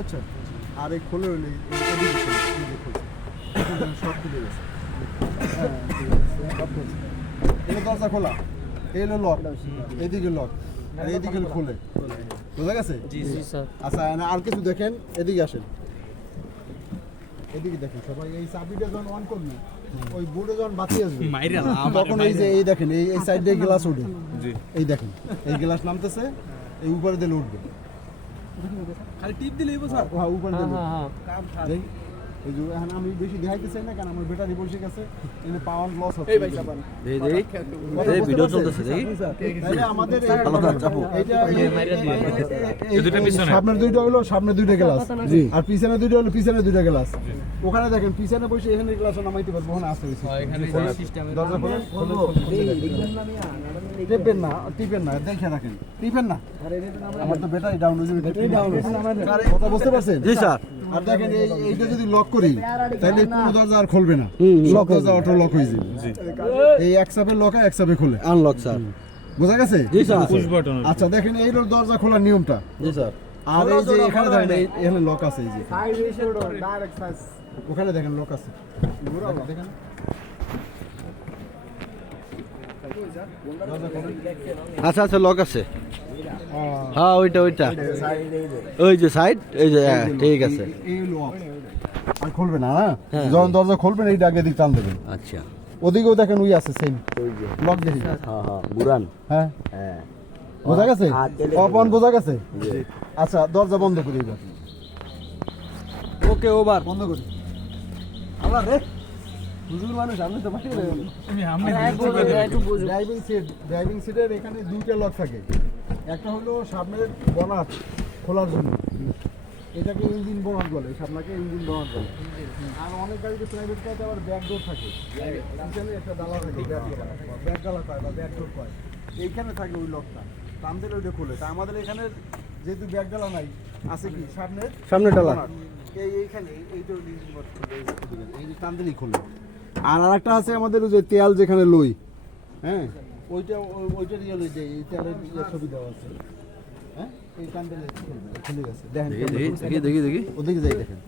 বুঝছেন আর এই খোলে হলে এই- খোলে, সব গেছে। হ্যাঁ, দরজা খোলা এই হলো লক এদিকে লক আর এদিকে খোলে। বোঝা গেছে? আচ্ছা আর কিছু দেখেন এদিকে আসেন। এদিকে দেখেন সবাই এই চাবিটা যখন অন করবি ওই বোর্ডে যখন বাতি আসবে তখন এই যে এই দেখেন এই এই সাইড দিয়ে গ্লাস উঠে। এই দেখেন এই গ্লাস নামতেছে এই উপরে দিলে উঠবে। খালি টিপ দিলেই স্যার হ্যাঁ উপরে দিলে হ্যাঁ হ্যাঁ এই এই যে এখন আমি বেশি দেখাইতে চাই না কারণ আমার ব্যাটারি বসে গেছে এনে পাওয়ার লস হচ্ছে এই ভাই সাবান দেখি দেখি এই ভিডিও চলতেছে দেখি তাহলে আমাদের আলাদা চাপো। এইটা মাইরা দিয়ে। এই- এই দুইটা হলো সামনে দুইটা গ্লাস আর পিছনে দুইটা হলো পিছনে দুইটা গ্লাস ওখানে দেখেন পিছনে বসে এখানে গ্লাস নামাইতে পারব ওখানে আসতে খোলেন। টিপেন না টিপেন না দেখে রাখেন টিপেন না আমার তো ব্যাটারি ডাউন হয়ে যাবে ব্যাটারি ডাউন কথা বুঝতে পারছেন জি স্যার আর দেখেন এই এইটা যদি লক করি তাহলে পুরো দরজা আর খুলবে না। লক দরজা অটো লক হয়ে যাবে। এই এক চাপে লক এক চাপে খুলে। আনলক স্যার বোঝা গেছে? জি স্যার আচ্ছা দেখেন এই দরজা খোলার নিয়মটা। জি স্যার আর এই যে এখানে দেখেন এই- এখানে লক আছে এই যে। ওখানে দেখেন লক আছে। দেখেন। আচ্ছা আচ্ছা লক আছে। হ্যাঁ। ওইটা ওইটা। ওই যে সাইড এই যে হ্যাঁ, ঠিক আছে। আর খুলবে না হ্যাঁ? হ্যাঁ। যখন দরজা খুলবেন এইটা আগে দিক টান দেবেন। আচ্ছা। ওদিকেও দেখেন ওই আছে সেম লক দেখি হ্যাঁ হ্যাঁ বুরান হ্যাঁ। হ্যাঁ। বোঝা গেছে? অপন বোঝা গেছে? আচ্ছা দরজা বন্ধ করি ওকে ওভার। বন্ধ করি আল্লাহ রে। বুঝুন মানুষ আমি তো পারি ড্রাইভিং সিট ড্রাইভিং সিটের এখানে দুইটা লক থাকে একটা হলো সামনের বনাট খোলার জন্য এটাকে ইঞ্জিন বনাট বলে সামনাকে ইঞ্জিন বনাট বলে আর অনেক গাড়িতে প্রাইভেট কারতে আবার ব্যাক ডোর থাকে পিছনে একটা ডালা থাকে ব্যাক ডালা পায় বা ব্যাক ডোর পায় এইখানে থাকে ওই লকটা টান ওইটা খুলে তা আমাদের এখানে যেহেতু ব্যাক ডালা নাই আছে কি সামনে সামনে ডালা। এই এইখানে এই- খুলে, এই যে খুলে দেন। আর আরেকটা আছে আমাদের ওই যে তেল যেখানে লই হ্যাঁ? ওইটা ওইটা দিয়ে লই যে এই তেলের ইয়ে ছবি দেওয়া আছে। হ্যাঁ? এই টান খুলে গেছে। দেখেন দেখি দেখি দেখি দেখি দেখি। ওদিকে যাই দেখেন।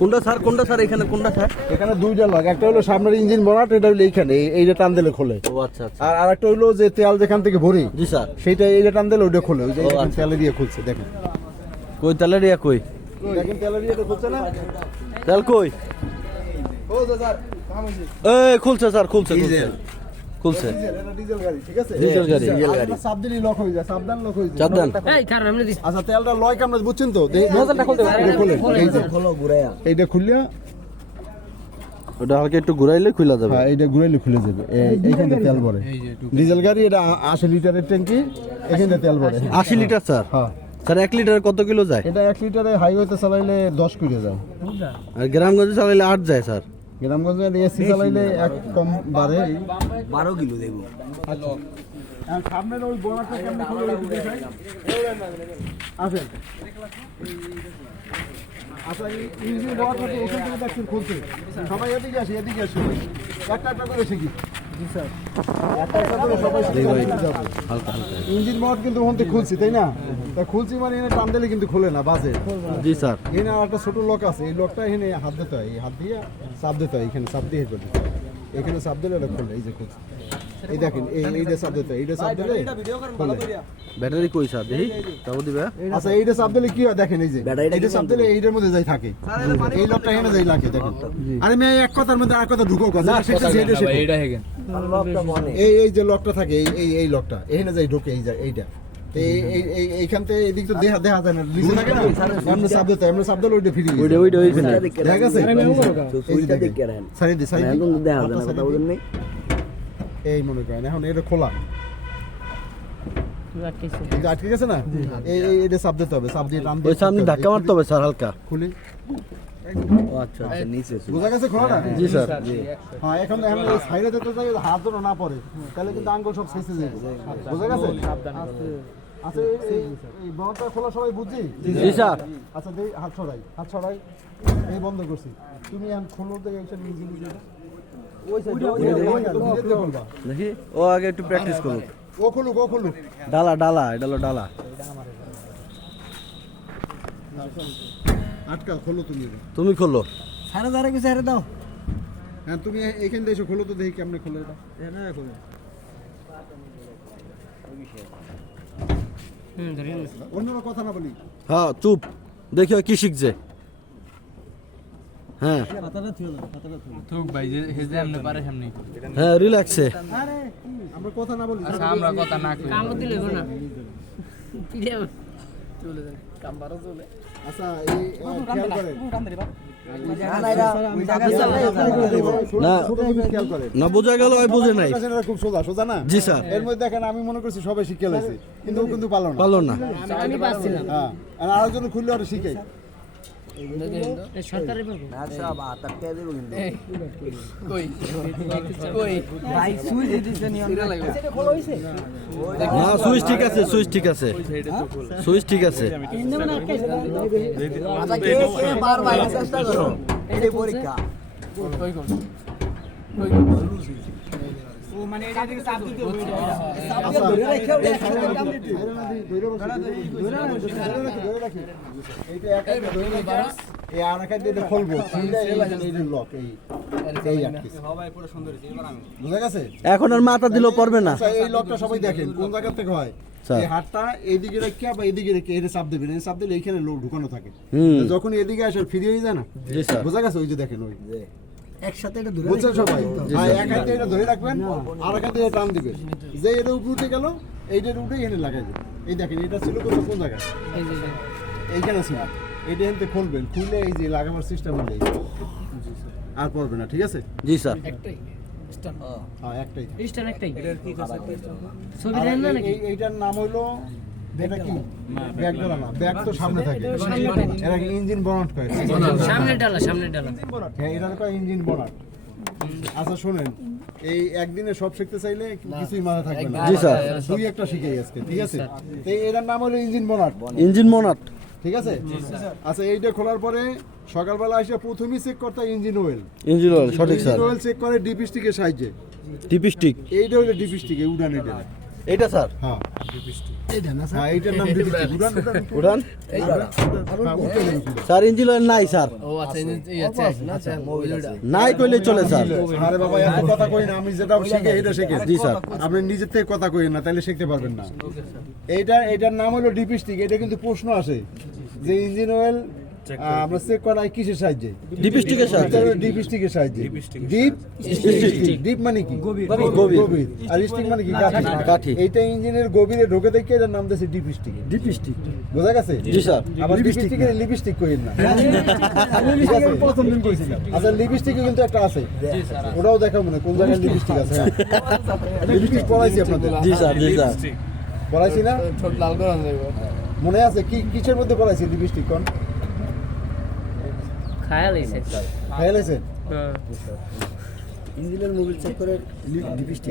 কোনটা স্যার কোনটা স্যার এখানে কোনটা স্যার এখানে দুইটা লক একটা হলো সামনের ইঞ্জিন বনাট এটা হলো এইখানে এইটা টান দিলে খোলে। ও আচ্ছা আচ্ছা। আর আরেকটা হলো যে তেল যেখান থেকে ভরি জি স্যার। সেইটা এইটা টান দিলে ওইটা খোলে ওই যে আচ্ছা। দিয়ে খুলছে দেখেন। কই রিয়া কই? দেখেন খুলছে না? তেল কই? এই খুলছে স্যার খুলছে খুলছে। খুলছে। ডিজেল গাড়ি ঠিক আছে? ডিজেল গাড়ি। ডিজেল গাড়ি। সাবধানে লক হয়ে যায় সাবধান লক হয়ে যায়। সাবধান। এই কারণ এমনি আচ্ছা তেলটা লয় কেমন বুঝছেন তো? নজলটা খুলতে এই যে এইটা খুললিয়া? ওটা হালকা একটু ঘুরাইলে খুলা যাবে। হ্যাঁ এইটা ঘুরাইলে খুলে যাবে। এই- এইখানে তেল ভরে। ডিজেল গাড়ি এটা আ- আশি লিটারের ট্যাঙ্কি এখানে তেল ভরে। আশি লিটার স্যার? হ্যাঁ। স্যার এক লিটার কত কিলো যায়? এটা এক লিটারে হাইওয়েতে চালাইলে দশ করে যায় আর গ্রামগঞ্জে চালাইলে আট যায় স্যার। গ্রামগঞ্জে এসি চালাইলে এক কম বাড়ে। বারো কিলো দেব। আর সামনের ওই বোনাটা কেমন আসেন। আচ্ছা ইঞ্জিন ওখান থেকে দেখছেন খুলছে সবাই এদিকে আসে এদিকে আসে। একটা একটা করে শিখি ইঞ্জিন বট কিন্তু ওখান থেকে খুলছি তাই না? তা খুলছি মানে এনে টান দিলে কিন্তু খুলে না বাজে। জি স্যার। এখানে আর একটা ছোট লক আছে এই লকটা এখানে হাত দিতে হয় এই হাত দিয়ে চাপ দিতে হয় এখানে চাপ দিয়ে। এখানে চাপ দিলে এটা খুলে এই যে খুলছে। এই দেখেন এই এইটা চাপ দিতে এইটা চাপ দিলে খুলে ব্যাটারি কই স্যার? দেখি তারপর দিবে? আচ্ছা এইটা চাপ দিলে কি হয়? দেখেন এই যে এইটা চাপ দিলে এইটার মধ্যে যাই থাকে। এই লকটা এখানে যাই লাগে দেখেন আরে মেয়ে এক কথার মধ্যে আর কথা ঢুকো কথা। সেটা সেটা সেটা এই এই যে লকটা থাকে এই এই এই লকটা এখানে যাই ঢোকে এই যায় এইটা। এই এই এই- এইখান থেকে এদিক তো দেখা দেখা যায় না নিচে থাকে না? আমরা চাপ দিতে আমরা চাপ দিলে ওইটা ওইটা ওইটা ওইখানে দেখা গেছে? এই যে সারি দি সারি দি। হাতটা সারি দি। এই মনে করেন এখন এটা খোলা। তুই আটকেছিস এই যে আটকে গেছে না? এই এই এটা চাপ দিতে হবে চাপ দিয়ে টান ওই সামনে ধাক্কা মারতে হবে স্যার হালকা। খুলি। আচ্ছা আচ্ছা নিচে বোঝা গেছে খোলা না জি স্যার। হ্যাঁ এখন এখন সাইডে যেতে চাই হাত না পড়ে তাহলে কিন্তু আঙ্গুল সব শেষে যাবে। বোঝা গেছে? আচ্ছা এই- এই এই বন্ধটা খোলা সবাই বুঝছি জি স্যার। আচ্ছা দেই হাত ছড়াই হাত ছড়াই এই বন্ধ করছি। তুমি এখন খোলো নিজে নিজে খুলবা দেখি? ও আগে একটু প্র্যাকটিস করুক। ও খুলুক ও খুলুক। ডালা ডালা এটা হলো ডালা। আটকা খোলো তুমি তুমি খোলো। সাড়ে দাঁড়ে কিছু হারে দাও। হ্যাঁ তুমি এ- এইখান দিয়ে এসো খোলো তো দেখি কেমনে খোলো এটা। হুম ধরে অন্যরা কথা না বলি। হ্যাঁ চুপ। দেখি কি শিখছে। হ্যাঁ। থুক ভাই যে হেজে আমনে পারে সামনে। হ্যাঁ রিল্যাক্সে আমরা কথা না বলি আচ্ছা আমরা কথা না কই। কামড় দিলে না। ফিরে আবার। চলে যাবে চলে আচ্ছা এই খেয়াল করেন। না ছোট জিনিস খেয়াল করেন না বোঝা গেল বোঝে নাই। আপনার কাছে এটা খুব সোজা সোজা না? জি স্যার। এর মধ্যে দেখেন আমি মনে করছি সবাই শিখে লাইছে কিন্তু ও কিন্তু পারল না। পারল না। আমি হ্যাঁ আর আরেকজন খুললে ওটা শিখে। নি আমরা না সুইচ ঠিক আছে সুইচ ঠিক আছে. সুইচ ঠিক আছে. কই কোন ধরে রাখি ধরে রাখি এইটা এক ধরে রাখি। এই আর একটা দিয়ে খুলবো। খুললে এই এই যে লক এই এই আটকেছে বুঝা গেছে? এখন আর মাথা দিলেও পারবে না। আচ্ছা এই লকটা সবাই দেখেন কোন জায়গা থেকে হয়? এই হাতটা এইদিকে রেখে বা এইদিকে রেখে এটা চাপ দেবেন। এই চাপ দিলে এইখানে লোক ঢুকানো থাকে। যখন এদিকে আসে ফ্রি হয়ে যায় না? বোঝা গেছে? ওই যে দেখেন ওই। একসাথে এটা ধরে বুঝছেন সবাই? হ্যাঁ এক হাতে এটা ধরে রাখবেন আর এক হাতে টান দিবেন। যে এটা উপরে উঠে গেল এইটার উঠে এখানে লাগাই দেবেন। এই দেখেন এটা ছিল কোথাও কোন জায়গায়। এইখানে ছিল। এইটা এখান খুলবেন খুললে এই যে লাগাবার সিস্টেম হলে আর পড়বে না ঠিক আছে? জি স্যার। একটাই হ্যাঁ একটাই। স্টার একটাই। ছবি দেন না নাকি? এইটার নাম হইল এটা কি? ব্যাগ ডালা না ব্যাগ তো সামনে থাকে। এটা ইঞ্জিন বনাট করে সামনে ডালা সামনে ডালা হ্যাঁ এটার কয় ইঞ্জিন বনাট? আচ্ছা শোনেন। এই একদিনে সব শিখতে চাইলে কিছুই মাথা থাকবে না। জি স্যার। দুই একটা শিখে আজকে ঠিক আছে? তো এটার নাম হলো ইঞ্জিন বনাট। ইঞ্জিন ঠিক আছে? আচ্ছা এইটা খোলার পরে সকালবেলা এসে প্রথমেই চেক করতে ইঞ্জিন অয়েল ইঞ্জিন অয়েল সঠিক স্যার। ইঞ্জিন অয়েল চেক করে ডিপি স্টিকের সাহায্যে। টিপিস্টিক এইটা হলো ডিপি স্টিক এই উড়ান এটা। এইটা স্যার? হ্যাঁ। স্যার? ইঞ্জিন অয়েল নাই স্যার। ও আচ্ছা আচ্ছা আচ্ছা নাই কইলে চলে স্যার। আরে বাবা এত কথা কই না আমি যেটা শিখে এটা শিখে। জি স্যার। আপনি নিজের থেকে কথা কই না তাহলে শিখতে পারবেন না। এইটা এটার নাম হলো ডিপিস্টিক এটা কিন্তু প্রশ্ন আসে। যে ইঞ্জিন অয়েল আমরা চেক করা হয় কিসের সাহায্যে? ডিপিস্টিকের সাহায্যে। ডিপিস্টিকের সাহায্যে। ডিপ ডিপ মানে কি? গভীর। গভীর আর স্টিক মানে কি? কাঠি কাঠি। এইটা ইঞ্জিনের গভীরে ঢোকে দেখে এটার নাম দিয়েছে ডিপিস্টিক ডিপিস্টিক বোঝা গেছে? জি স্যার। আবার লিপস্টিকের লিপস্টিক কইেন না। আছে? প্রথম দিন কইছিলাম। আচ্ছা লিপস্টিকে কিন্তু একটা আছে। ওটাও দেখা মনে কোন জায়গায় লিপস্টিক আছে? লিপস্টিক পড়াইছি আপনাদের। জি স্যার জি স্যার। পড়াইছি না? ছোট লাল করা মনে আছে কি কিসের মধ্যে পড়াইছি লিপস্টিক কোন? খায়াল খেয়াল হ্যাঁ। ইঞ্জিনের মোবিল চেক করে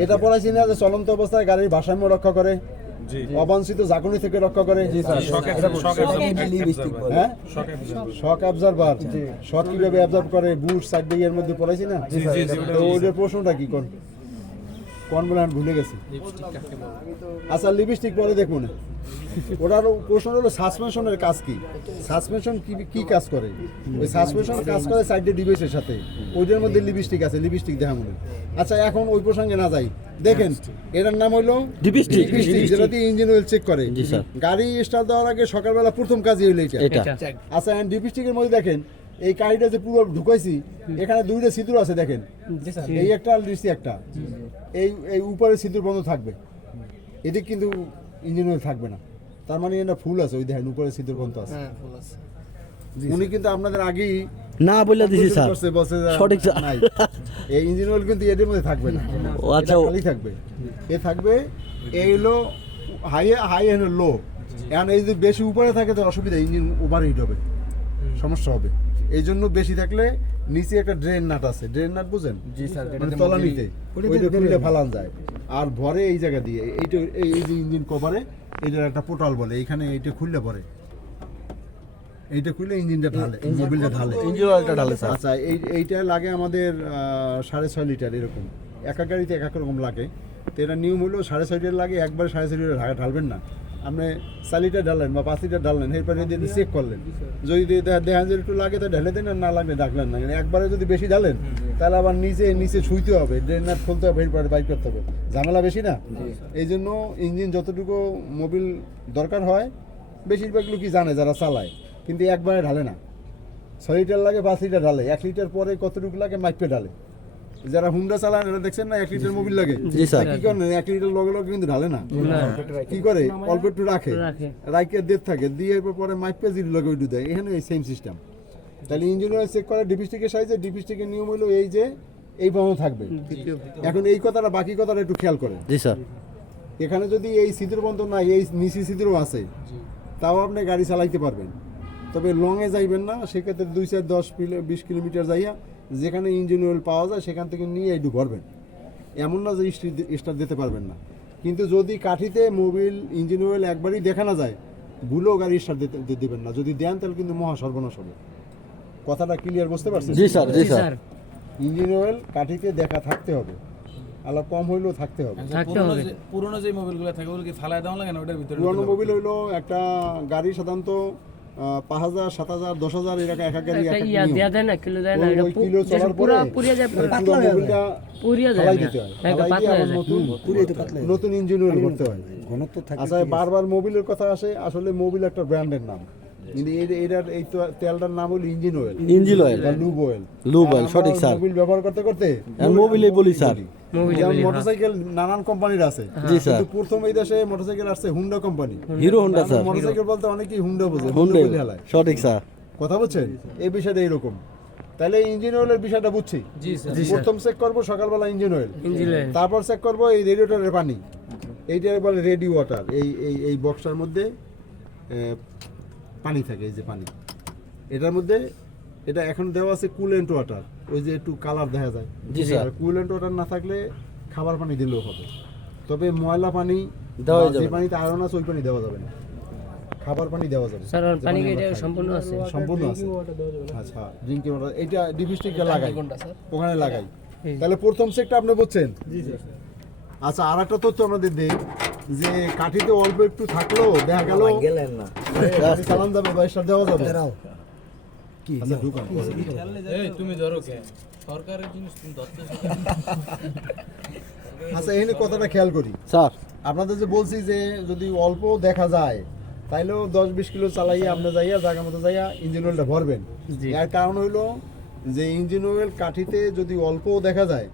এটা পড়াইছি না যে চলন্ত অবস্থায় গাড়ির ভারসাম্য রক্ষা করে অবাঞ্ছিত জাকুনি থেকে রক্ষা করে। হ্যাঁ? শক অ্যাবজর্ভার শক কীভাবে অ্যাবজর্ব করে? বুট সাইড এর মধ্যে পড়াইছি না? তো ওদের প্রশ্নটা কি কোন? কোন বলে ভুলে গেছি। আচ্ছা লিপস্টিক পরে দেখুন ওটার প্রশ্ন হলো সাসপেনশনের কাজ কি? সাসপেনশন কি কি কাজ করে? ওই সাসপেনশন কাজ করে সাইডে ডিভাইসের সাথে। ওইটার মধ্যে লিপস্টিক আছে লিপস্টিক দেখা মনে আচ্ছা এখন ওই প্রসঙ্গে না যাই। দেখেন এটার নাম হইল ডিপিস্টিক লিপস্টিক যেটা দিয়ে ইঞ্জিন অয়েল চেক করে। গাড়ি স্টার্ট দেওয়ার আগে সকালবেলা প্রথম কাজই হইল এটা। এটা। আচ্ছা ডিপিস্টিকের মধ্যে দেখেন এই কারিটা যে পুরো ঢুকাইছি এখানে দুইটা সিঁদুর আছে দেখেন। এই একটা আর নিচে একটা। এই এই উপরে সিঁদুর বন্ধ থাকবে। এদিক কিন্তু ইঞ্জিন অয়েল থাকবে না। তার মানে এটা ফুল আছে ওই দেখেন উপরে সিঁদুর বন্ধ আছে। হ্যাঁ ফুল আছে। উনি কিন্তু আপনাদের আগেই না বলে দিছি স্যার। সঠিক নাই। এই ইঞ্জিন অয়েল কিন্তু এদের মধ্যে থাকবে না। ও আচ্ছা খালি থাকবে। এ থাকবে এই হলো হাই হাই এন্ড লো এখন এই যদি বেশি উপরে থাকে তো অসুবিধা ইঞ্জিন ওভার হিট হবে সমস্যা হবে। এই জন্য বেশি থাকলে নিচে একটা ড্রেন নাট আছে। ড্রেন নাট বুঝেন? জি স্যার মানে তলানিতে। ওইটা খুলে ফালান যায়। আর ভরে এই জায়গা দিয়ে। এইটা এই যে ইঞ্জিন কভারে এটার একটা পোর্টাল বলে। এইখানে এইটা খুললে পরে। এইটা খুলে ইঞ্জিনটা ঢালে মোবিলটা ঢালে। ইঞ্জিন অয়েলটা ঢালে স্যার। আচ্ছা এই এইটা লাগে আমাদের সাড়ে ছয় লিটার এরকম। এক এক গাড়িতে এক এক রকম লাগে। তো এটা নিয়ম হলো সাড়ে ছয় লিটার লাগে একবার সাড়ে ছয় লিটার ঢাকা ঢালবেন না। আপনি চার লিটার ঢাললেন বা পাঁচ লিটার ঢাললেন এরপরে যদি চেক করলেন। যদি দেখেন যে একটু লাগে তো ঢেলে দেন আর না লাগলে ডাকলেন না। একবারে যদি বেশি ঢালেন তাহলে আবার নিচে নিচে শুইতে হবে ড্রেন নাট খুলতে হবে এরপরে বাইক করতে হবে। ঝামেলা বেশি না? এই জন্য ইঞ্জিন যতটুকু মোবিল দরকার হয় বেশিরভাগ লোকই জানে যারা চালায় কিন্তু একবারে ঢালে না। ছয় লিটার লাগে পাঁচ লিটার ঢালে। এক লিটার পরে কতটুকু লাগে মাইপে ঢালে। যারা হুন্ডা চালান এরা দেখছেন না এক লিটার মোবিল লাগে। জি, স্যার। কি করেন? এক লিটার লগে লগে কিন্তু ঢালে না। কি করে? অল্প একটু রাখে। রাখে। রাইকে দের থাকে। দিয়ে এরপর পরে মাইপে জিরো লগে উঠে দেয়। এখানে এই সেম সিস্টেম তাহলে ইঞ্জিনিয়ার চেক করে ডিপিস্টিকের সাইজে ডিপিস্টিকের নিয়ম হলো এই যে এই বন্ধ থাকবে। এখন এই কথাটা বাকি কথাটা একটু খেয়াল করেন। জি স্যার। এখানে যদি এই সিঁদুর বন্ধ নাই এই নিচি সিঁদুরও আছে তাও আপনি গাড়ি চালাইতে পারবেন। তবে লংয়ে যাইবেন না। সেক্ষেত্রে দুই চার দশ কিলো বিশ কিলোমিটার যাইয়া যেখানে ইঞ্জিন অয়েল পাওয়া যায় সেখান থেকে নিয়ে একটু ভরবেন এমন না যে স্টার্ট দিতে পারবেন না। কিন্তু যদি কাঠিতে মোবিল ইঞ্জিন অয়েল একবারই দেখানো যায় ভুলেও গাড়ি স্টার্ট দিতে দিবেন না। যদি দেন তাহলে কিন্তু মহা সর্বনাশ হবে। কথাটা ক্লিয়ার বুঝতে পারছেন? জি স্যার জি স্যার। ইঞ্জিন অয়েল কাঠিতে দেখা থাকতে হবে। আলা কম হইলেও থাকতে হবে। পুরোনো যে মোবাইলগুলো থাকে ওগুলো কি ফালাই দেওয়া লাগে না? ওটার ভিতরে পুরানো মোবিল হইল একটা গাড়ি সাধারণত পাঁচ হাজার সাত হাজার দশ হাজার এরকম এক এক একটা এক নিয়ম। দেয়া দেয় না কিলো দেয় না ওই- এটা ওই পু- কিলো চলার পরে পুরিয়া যায় মোবিলটা পুরিয়া যায় ফালাই না। দিতে হয় যায়। নতুন ইঞ্জিনিয়ার ইঞ্জিন করতে হয় ঘনত্ব থাকে আচ্ছা বারবার মোবিলের কথা আসে আসলে মোবিল একটা ব্র্যান্ডের নাম কিন্তু এই- এটার এই তো- তেলটার নাম হলো ইঞ্জিন অয়েল ইঞ্জিন অয়েল বা লুব অয়েল লুব oil, সঠিক স্যার। মোবিল ব্যবহার করতে করতে মোবিলেই বলি স্যার। মোবিলে যেমন বলি, হ্যাঁ। মোটরসাইকেল নানান কোম্পানির আছে। জি স্যার। কিন্তু প্রথম এই দেশে মোটরসাইকেল আসছে Honda company Hero Honda sir. Motorcycle বলতে অনেকেই হুন্ডা বোঝে হুন্ডা হোন্ডা বলে হেলায়। সঠিক স্যার। কথা বলছেন? এই বিষয়টা এইরকম। তাহলে ইঞ্জিন অয়েলের বিষয়টা বুঝছি। প্রথম চেক করব সকালবেলা ইঞ্জিন অয়েল তারপর চেক করব এই রেডিয়েটরের পানি। এইটা বলে রেডি ওয়াটার এই এই এই বক্সটার মধ্যে পানি থাকে এই যে পানি। এটার মধ্যে এটা এখন দেওয়া আছে কুলেন্ট ওয়াটার ওই যে একটু কালার দেখা যায়। কুলেন্ট ওয়াটার না থাকলে খাবার পানি দিলেও হবে। তবে ময়লা পানি দেওয়া যাবে যে পানিতে আয়রন আছে ওই পানি দেওয়া যাবে না। খাবার পানি দেওয়া যাবে স্যার পানি এটা সম্পূর্ণ আছে? সম্পূর্ণ আছে। আচ্ছা ড্রিঙ্কিং ওয়াটার এটা ডিপিস্টিকটা লাগাই। ওখানে লাগাই। তাহলে প্রথম চেকটা আপনি বুঝছেন আচ্ছা আর একটা তথ্য আমাদের দেই যে কাঠিতে অল্প একটু থাকল দেখা গেল গেলেন না। চালান যাবে স্টার্ট দেওয়া যাবে। কি আচ্ছা এই তুমি ধরো কে? সরকারের জিনিস তুমি আচ্ছা এখানে কথাটা খেয়াল করি। স্যার। আপনাদের যে বলছি যে যদি অল্প দেখা যায় তাইলেও দশ বিশ কিলো চালাইয়া আপনি যাইয়া জায়গা মতো যাইয়া ইঞ্জিন অয়েলটা ভরবেন। এর কারণ হইল যে ইঞ্জিন অয়েল কাঠিতে যদি অল্প দেখা যায়